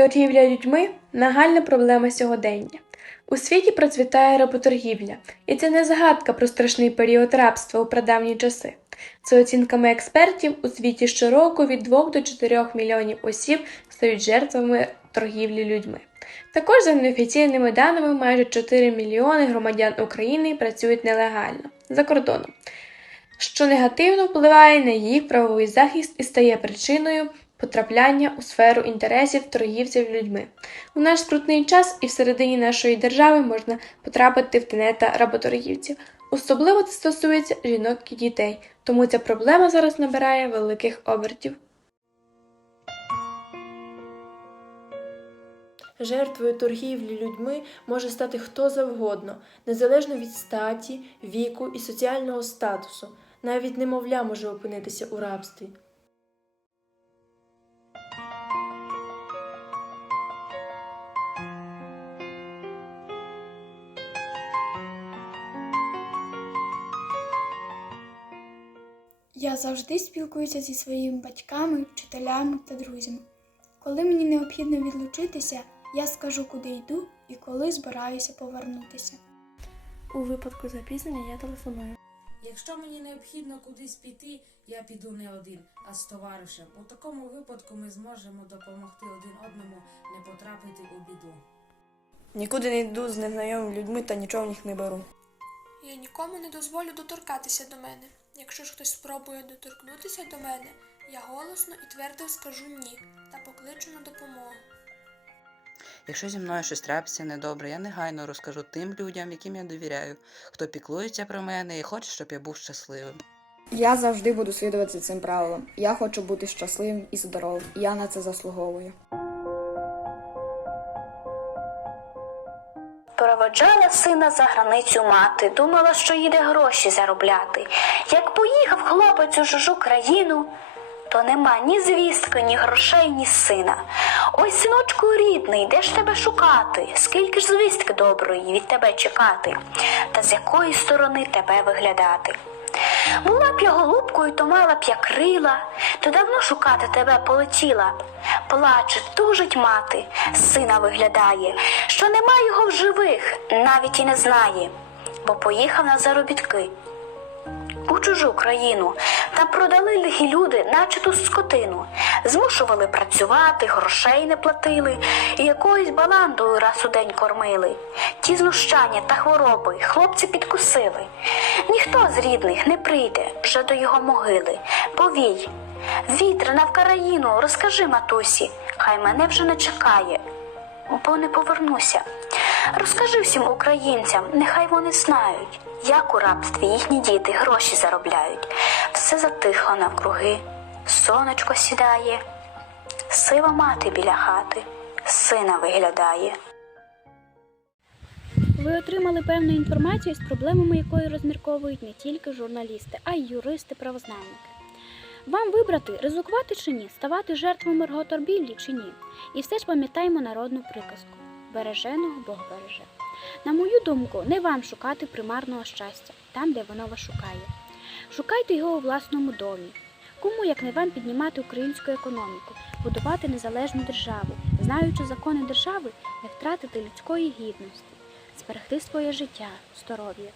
Торгівля людьми нагальна проблема сьогодення. У світі процвітає работоргівля, і це не загадка про страшний період рабства у прадавні часи. За оцінками експертів, у світі щороку від 2 до 4 мільйонів осіб стають жертвами торгівлі людьми. Також за неофіційними даними, майже 4 мільйони громадян України працюють нелегально за кордоном, що негативно впливає на їх правовий захист і стає причиною потрапляння у сферу інтересів торгівців людьми. У наш скрутний час і всередині нашої держави можна потрапити в тенета работоргівців. Особливо це стосується жінок і дітей, тому ця проблема зараз набирає великих обертів. Жертвою торгівлі людьми може стати хто завгодно, незалежно від статі, віку і соціального статусу. Навіть немовля може опинитися у рабстві. Я завжди спілкуюся зі своїми батьками, вчителями та друзями. Коли мені необхідно відлучитися, я скажу, куди йду і коли збираюся повернутися. У випадку запізнення я телефоную. Якщо мені необхідно кудись піти, я піду не один, а з товаришем. У такому випадку ми зможемо допомогти один одному не потрапити у біду. Нікуди не йду з незнайомими людьми та нічого в них не беру. Я нікому не дозволю доторкатися до мене. Якщо ж хтось спробує доторкнутися до мене, я голосно і твердо скажу ні та покличу на допомогу. Якщо зі мною щось трапиться недобре, я негайно розкажу тим людям, яким я довіряю, хто піклується про мене і хоче, щоб я був щасливим. Я завжди буду слідувати цим правилам. Я хочу бути щасливим і здоровим. Я на це заслуговую. Проводжала сина за границю мати, думала, що їде гроші заробляти. Як поїхав хлопець у чужу країну, то нема ні звістки, ні грошей, ні сина. Ой, синочку рідний, де ж тебе шукати? Скільки ж звістки доброї від тебе чекати, та з якої сторони тебе виглядати? Була б я голубкою, то мала б я крила, то давно шукати тебе полетіла б. Плаче, тужить мати, сина виглядає, що нема його в живих, навіть і не знає, бо поїхав на заробітки у чужу країну та продали лихі люди, наче ту скотину. Змушували працювати, грошей не платили, і якоюсь баландою раз у день кормили. Ті знущання та хвороби хлопці підкусили. Ніхто з рідних не прийде вже до його могили. Повій, вітрина в країну, розкажи матусі, хай мене вже не чекає, бо не повернуся. Розкажи всім українцям, нехай вони знають, як у рабстві їхні діти гроші заробляють. Все затихло навкруги, сонечко сідає, сива мати біля хати, сина виглядає. Ви отримали певну інформацію з проблемами якої розмірковують не тільки журналісти, а й юристи-правознавники. Вам вибрати, ризикувати чи ні, ставати жертвою торбіллі чи ні. І все ж пам'ятаємо народну приказку береженого Бог береже. На мою думку, не вам шукати примарного щастя там, де воно вас шукає. Шукайте його у власному домі. Кому, як не вам, піднімати українську економіку, будувати незалежну державу, знаючи закони держави, не втратити людської гідності, зберегти своє життя, здоров'я.